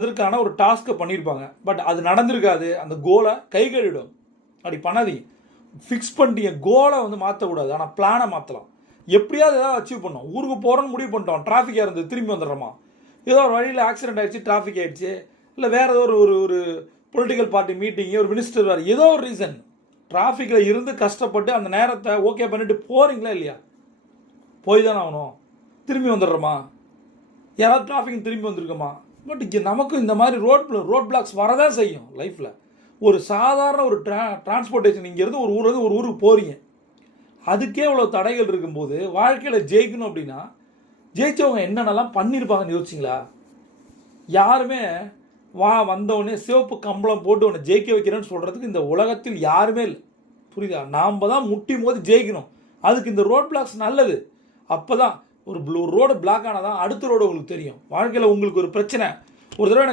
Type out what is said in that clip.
அதற்கான ஒரு டாஸ்க்கை பண்ணியிருப்பாங்க. பட் அது நடந்திருக்காது. அந்த கோலை கை கழுவிடும். அப்படி பண்ணாதீங்க. ஃபிக்ஸ் பண்ணிட்டீங்க. கோலை வந்து மாற்றக்கூடாது. ஆனால் பிளானை மாற்றலாம். எப்படியாவது ஏதாவது அச்சீவ் பண்ணோம். ஊருக்கு போகிறோன்னு முடிவு பண்ணிட்டோம். டிராஃபிக்காக இருந்தது, திரும்பி வந்துடுறோமா? ஏதோ ஒரு வழியில் ஆக்சிடென்ட் ஆகிடுச்சு, டிராஃபிக் ஆகிடுச்சு, இல்லை வேறு ஏதோ ஒரு ஒரு பொலிட்டிக்கல் பார்ட்டி மீட்டிங்கு, ஒரு மினிஸ்டர் வேறு, ஏதோ ஒரு ரீசன் டிராஃபிக்கில் இருந்து கஷ்டப்பட்டு அந்த நேரத்தை ஓகே பண்ணிட்டு போகிறீங்களா இல்லையா? போய் தானே ஆகணும். திரும்பி வந்துடுறோமா? யாராவது டிராஃபிக் திரும்பி வந்திருக்கோமா? பட் இங்கே நமக்கும் இந்த மாதிரி ரோட் பிளாக்ஸ் வரதான் செய்யும் லைஃப்பில். ஒரு சாதாரண ஒரு டிரான்ஸ்போர்ட்டேஷன் இங்கேருந்து ஒரு ஊர்லேருந்து ஒரு ஊருக்கு போகிறீங்க, அதுக்கே இவ்வளோ தடைகள் இருக்கும்போது வாழ்க்கையில் ஜெயிக்கணும் அப்படின்னா ஜெயிச்சவங்க என்னென்னலாம் பண்ணியிருப்பாங்கன்னு யோசிச்சிங்களா? யாருமே வந்தவொடனே சிவப்பு கம்பளம் போட்டு உன்னை ஜெயிக்க வைக்கிறேன்னு சொல்கிறதுக்கு இந்த உலகத்தில் யாருமே இல்லை. புரியுதா? நாம் தான் முட்டி மோதி ஜெயிக்கணும். அதுக்கு இந்த ரோட் பிளாக்ஸ் நல்லது. அப்போ தான் ஒரு ரோடு பிளாக் ஆனால் தான் அடுத்த ரோடு உங்களுக்கு தெரியும். வாழ்க்கையில் உங்களுக்கு ஒரு பிரச்சனை ஒரு தடவை